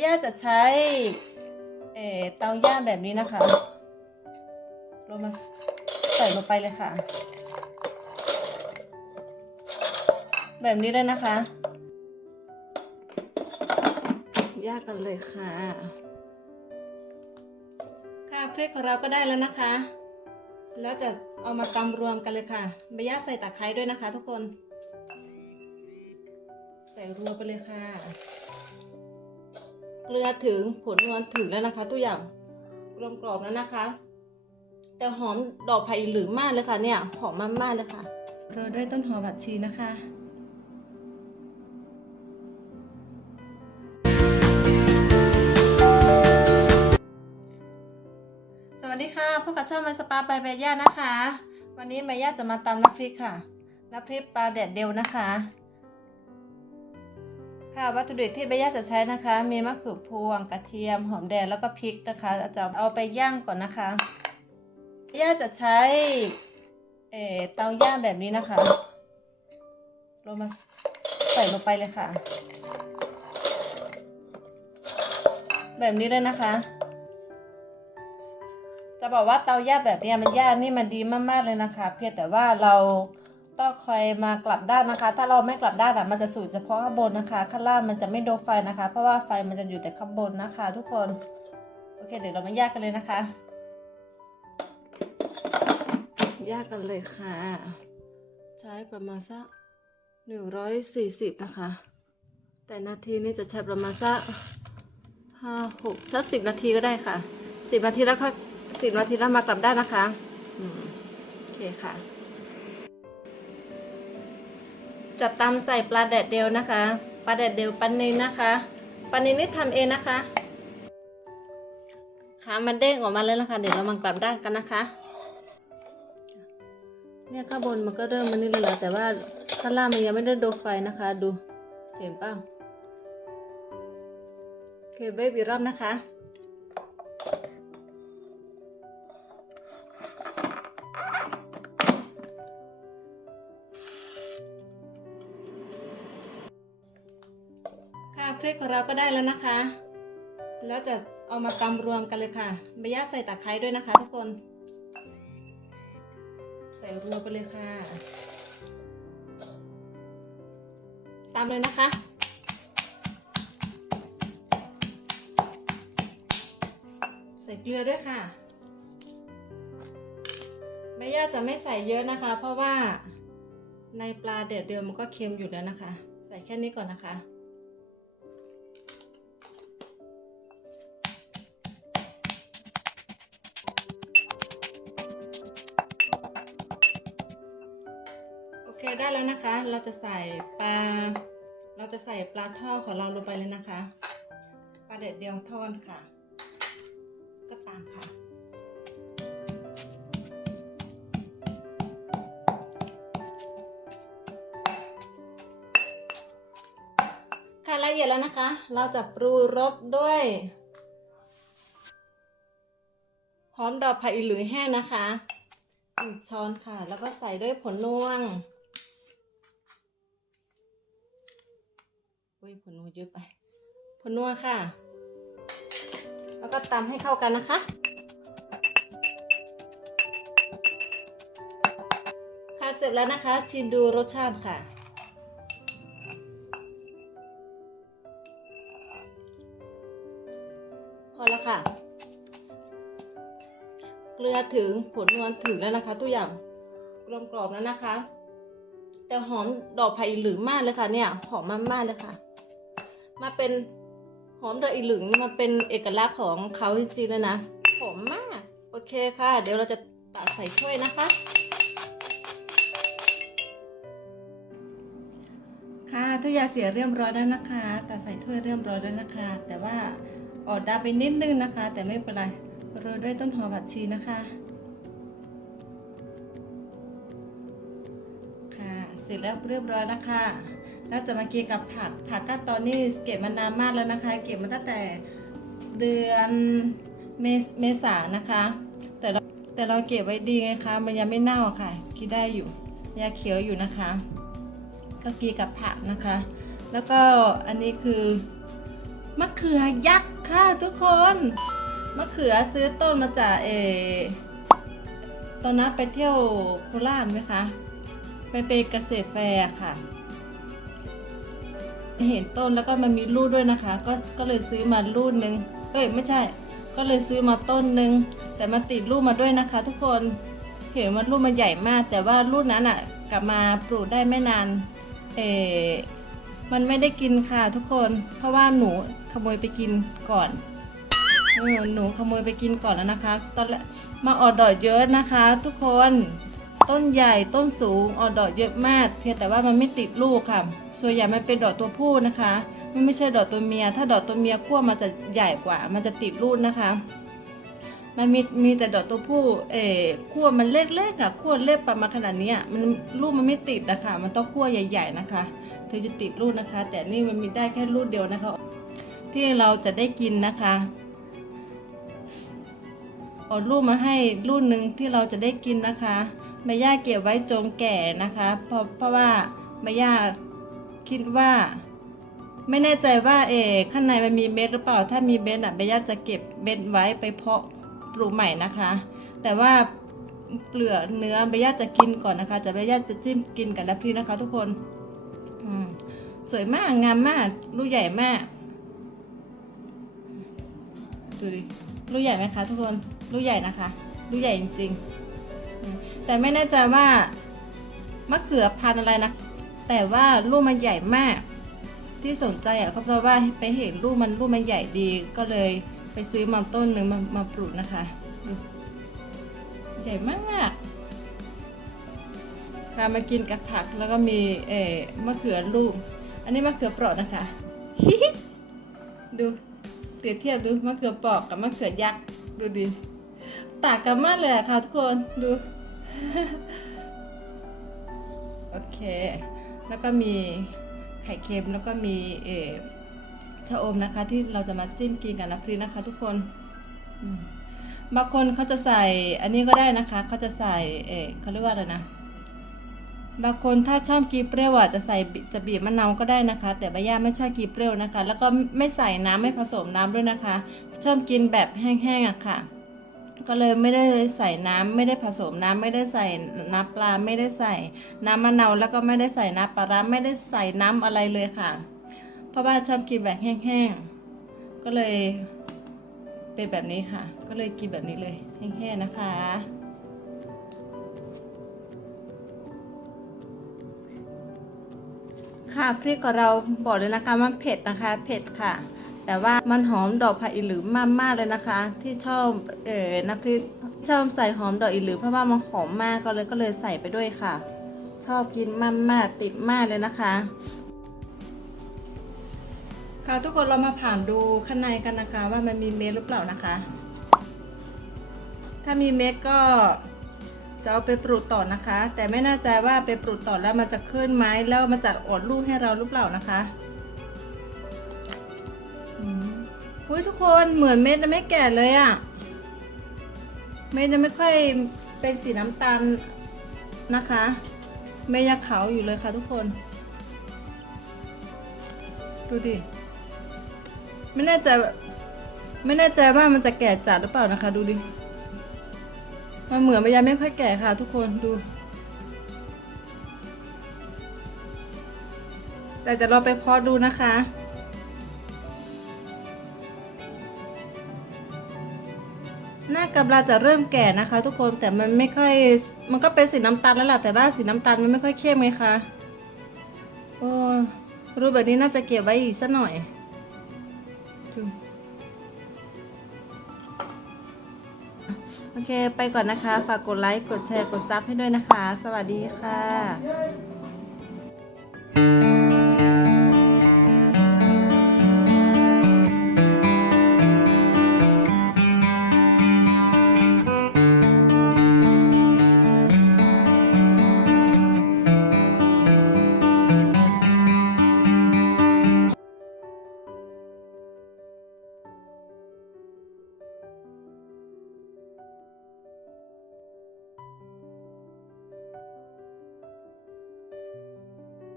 ย่าจะใช้เอ่อเตาย่างแบบนี้นะคะเรามาใส่ลงไปเลยค่ะ แบบนี้เลยนะคะ ย่างกันเลยค่ะ ค่ะพริกของเราก็ได้แล้วนะคะ แล้วจะเอามาตำรวมกันเลยค่ะใบย่าใส่ตะไคร้ด้วยนะคะ ทุกคน ใส่รวมไปเลยค่ะ เกลือถึงผลนวลถึงแล้วนะคะทุกอย่างกลมกล่อมแล้วนะคะ แต่หอมดอกไผ่หรือมากเลยค่ะเนี่ยหอมมากๆเลยค่ะโรยด้วยต้นหอมผักชีนะคะสวัสดีค่ะพบกับช่องมันสปาไปเบย่านะคะ วันนี้เมย่าจะมาตำน้ำพริกค่ะ น้ำพริกปลาแดดเดียวนะคะ ค่ะวัตถุดิบที่เบย่าจะใช้นะคะ มีมะเขือพวงกระเทียมหอมแดงแล้วก็พริกนะคะจะเอาไปย่างก่อนนะคะเบย่าจะใช้เอ่อเตาย่างแบบนี้นะคะเรามาใส่ลงไปเลยค่ะ แบบนี้เลยนะคะ จะบอกว่าเตาย่างแบบนี้มันย่างนี่มันดีมากๆเลยนะคะ เพียงแต่ว่าเรา ต้องคอยมากลับด้านนะคะ ถ้าเราไม่กลับด้านอะมันจะสูดเฉพาะข้างบนนะคะ ข้างล่างมันจะไม่โดนไฟนะคะ เพราะว่าไฟมันจะอยู่แต่ข้างบนนะคะ ทุกคน โอเค เดี๋ยวเรามาย่างกันเลยนะคะ ย่างกันเลยค่ะ ใช้ประมาณสักหนึ่งร้อยสี่สิบนะคะ แต่นาทีนี้จะใช้ประมาณสักห้าหกสักสิบนาทีก็ได้ค่ะสิบนาทีแล้วก็สิบนาทีแล้วมากลับได้านนะคะอืมโอเคค่ะ จะตำใส่ปลาแดดเดียวนะคะ ปลาแดดเดียวปันนินนะคะปันนินนี่ทำเองนะคะขามันเด้งออกมาแล้วนะคะเดี๋ยวเรามากลับด้านกันนะคะ เนี่ยข้างบนมันก็เริ่มมันนี่เลยแหละแต่ว่าข้างล่างมันยังไม่ได้โดนไฟนะคะ ดูเห็นเปล่าโอเคเวฟอีกรอบนะคะ พริกของเราก็ได้แล้วนะคะ แล้วจะเอามาตำรวมกันเลยค่ะใบย่าใส่ตะไคร้ด้วยนะคะทุกคน ใส่รวมไปเลยค่ะ ตามเลยนะคะใส่เกลือด้วยค่ะแม่ย่าจะไม่ใส่เยอะนะคะ เพราะว่าในปลาเดือดเดียวมันก็เค็มอยู่แล้วนะคะ ใส่แค่นี้ก่อนนะคะ ได้แล้วนะคะ เราจะใส่ปลา เราจะใส่ปลาทอดของเราลงไปเลยนะคะ ปลาเด็ดเดียวทอดค่ะ ก็ตามค่ะค่ะละเอียดแล้วนะคะ เราจะปรุงรสด้วยหอมดอกผักอีหลือแห้งนะคะหนึ่งช้อนค่ะ แล้วก็ใส่ด้วยผลนวง อุ้ยผลนวเยอะไปผลนวค่ะ แล้วก็ตำให้เข้ากันนะคะ ค่ะเสร็จแล้วนะคะ ชิมดูรสชาติค่ะ พอแล้วค่ะ เกลือถึงผลนวลถึงแล้วนะคะทุกอย่างกลมกล่อมแล้วนะคะ แต่หอมดอกไผ่หรือมากเลยค่ะเนี่ยหอมมากๆเลยค่ะ มาเป็นหอมดอกอีหลึงมันเป็นเอกลักษณ์ของเขาจริงๆเลยนะหอมมาก โอเคค่ะ เดี๋ยวเราจะตักใส่ถ้วยนะคะ ค่ะทุกยาเสียเรียบร้อยแล้วนะคะตักใส่ถ้วยเรียบร้อยแล้วนะคะ แต่ว่าออกดาไปนิดนึงนะคะ แต่ไม่เป็นไรโรยด้วยต้นหอมผักชีนะคะ ค่ะ เสร็จแล้วเรียบร้อยแล้วค่ะ แล้วจะมากินกับผัก ผักก็ตอนนี้เก็บมานานมากแล้วนะคะ เก็บมาตั้งแต่เดือนเมษเมษานะคะ แต่เราแต่เราเก็บไว้ดีไงคะ มันยังไม่เน่าค่ะ กินได้อยู่ยาเขียวอยู่นะคะ ก็กินกับผักนะคะ แล้วก็อันนี้คือมะเขือยักษ์ค่ะทุกคน มะเขือซื้อต้นมาจากเอตอนนั้นไปเที่ยวโคราชไหมคะไปเป็นเกษตรแฟร์ค่ะ เห็นต้นแล้วก็มันมีลูกด้วยนะคะ ก็ก็เลยซื้อมาลูกหนึ่งเอ้ยไม่ใช่ ก็เลยซื้อมาต้นหนึ่งแต่มาติดลูกมาด้วยนะคะ ทุกคนเห็นว่าลูกมันใหญ่มาก แต่ว่าลูกนั้นอะ กลับมาปลูกได้ไม่นานเออมันไม่ได้กินค่ะทุกคน เพราะว่าหนูขโมยไปกินก่อนหนูขโมยไปกินก่อนแล้วนะคะ ตอนแรกมาออกดอกเยอะนะคะ ทุกคน ต้นใหญ่ต้นสูงออกดอกเยอะมากเพียงแต่ว่ามันไม่ติดลูกค่ะ ส่วนใหญ่มันเป็นดอกตัวผู้นะคะ มันไม่ใช่ดอกตัวเมีย ถ้าดอกตัวเมียขั้วมันจะใหญ่กว่า มันจะติดลูกนะคะ มันมีมีแต่ดอกตัวผู้เอ่อขั้วมันเล็กๆอะขั้วเล็กประมาณขนาดนี้มันลูกมันไม่ติดนะคะมันต้องขั้วใหญ่ ๆนะคะถึงจะติดลูกนะคะ แต่นี่มันมีได้แค่ลูกเดียวนะคะ ที่เราจะได้กินนะคะอาลูกมาให้ลูกหนึ่งที่เราจะได้กินนะคะ แม่ย่าเก็บไว้จนแก่นะคะเพราะเพราะว่าแม่ย่าคิดว่า ไม่แน่ใจว่าเออข้างในมันมีเม็ดหรือเปล่า ถ้ามีเม็ดอะแม่ย่าจะเก็บเม็ดไว้ไปเพาะปลูกใหม่นะคะ แต่ว่าเปลือกเนื้อแม่ย่าจะกินก่อนนะคะ จะแม่ย่าจะจิ้มกินกับน้ำพริกนะคะ ทุกคนอืมสวยมากงามมากลูกใหญ่มากดูดิลูกใหญ่ไหมคะทุกคนลูกใหญ่นะคะลูกใหญ่จริงๆ แต่ไม่แน่ใจว่ามะเขือพันธุ์อะไรนะ แต่ว่าลูกมันใหญ่มาก ที่สนใจอะก็เพราะว่าไปเห็นลูกมันลูกมันใหญ่ดี ก็เลยไปซื้อมาต้นหนึ่งมามาปลูกนะคะ ใหญ่มากการมากินกับผักแล้วก็มีเอ่อมะเขือลูก อันนี้มะเขือเปราะนะคะ ดูเปรียบเทียบดูมะเขือเปราะกับมะเขือยักษ์ดูดิ ตางกันมากเลยค่ะทุกคนดู โอเค แล้วก็มีไข่เค็มแล้วก็มีเอชะอมนะคะ ที่เราจะมาจิ้มกินกับน้ำพริกนะคะ ทุกคนบางคนเขาจะใส่อันนี้ก็ได้นะคะเขาจะใส่เออเขาเรียกว่าอะไรนะบางคนถ้าชอบกินเปรี้ยวอะจะใส่จะบีบมะนาวก็ได้นะคะ แต่ใบย่าไม่ชอบกินเปรี้ยวนะคะ แล้วก็ไม่ใส่น้ำไม่ผสมน้ำด้วยนะคะ ชอบกินแบบแห้งๆอะค่ะ ก็เลยไม่ได้ใส่น้ำไม่ได้ผสมน้ำไม่ได้ใส่น้ำปลาไม่ได้ใส่น้ำมะนาวแล้วก็ไม่ได้ใส่น้ำปลาร้าไม่ได้ใส่น้ำอะไรเลยค่ะ เพราะว่าชอบกินแบบแห้งๆก็เลยเป็นแบบนี้ค่ะ ก็เลยกินแบบนี้เลยแห้งๆนะคะค่ะพริกของเราบอกเลยนะคะมันเผ็ดนะคะ เผ็ดค่ะ แต่ว่ามันหอมดอกผักอีหลือมากมากเลยนะคะ ที่ชอบเอ่อน้ำพริกชอบใส่หอมดอกอีหลือเพราะว่ามันหอมมากก็เลยก็เลยใส่ไปด้วยค่ะ ชอบกินมากมากติดมากเลยนะคะ ค่ะทุกคนเรามาผ่านดูข้างในกันนะคะ ว่ามันมีเม็ดหรือเปล่านะคะ ถ้ามีเม็ดก็จะเอาไปปลูกต่อนะคะ แต่ไม่แน่ใจว่าไปปลูกต่อแล้วมันจะขึ้นไหมแล้วมันจะอดลูกให้เราหรือเปล่านะคะ อุ้ยทุกคนเหมือนเม็ดจะไม่แก่เลยอะ่ะ เม็ดจะไม่ค่อยเป็นสีน้ำตาลนะคะ เม็ดยังขาวอยู่เลยค่ะทุกคน ดูดิ ไม่แน่ใจไม่แน่ใจว่ามันจะแก่จัดหรือเปล่านะคะ ดูดิ มันเหมือนมันยังไม่ค่อยแก่ค่ะ ทุกคนดู แต่จะเราไปเพาะดูนะคะ หน้ากำลังจะเริ่มแก่นะคะ ทุกคนแต่มันไม่ค่อยมันก็เป็นสีน้ำตาลแล้วล่ะแต่ว่าสีน้ำตาลมันไม่ค่อยเข้มไงคะโอ้รูปแบบนี้น่าจะเก็บไว้อีกสักหน่อยโอเค ไปก่อนนะคะ ฝากกดไลค์ กดแชร์ กดซับให้ด้วยนะคะ สวัสดีค่ะ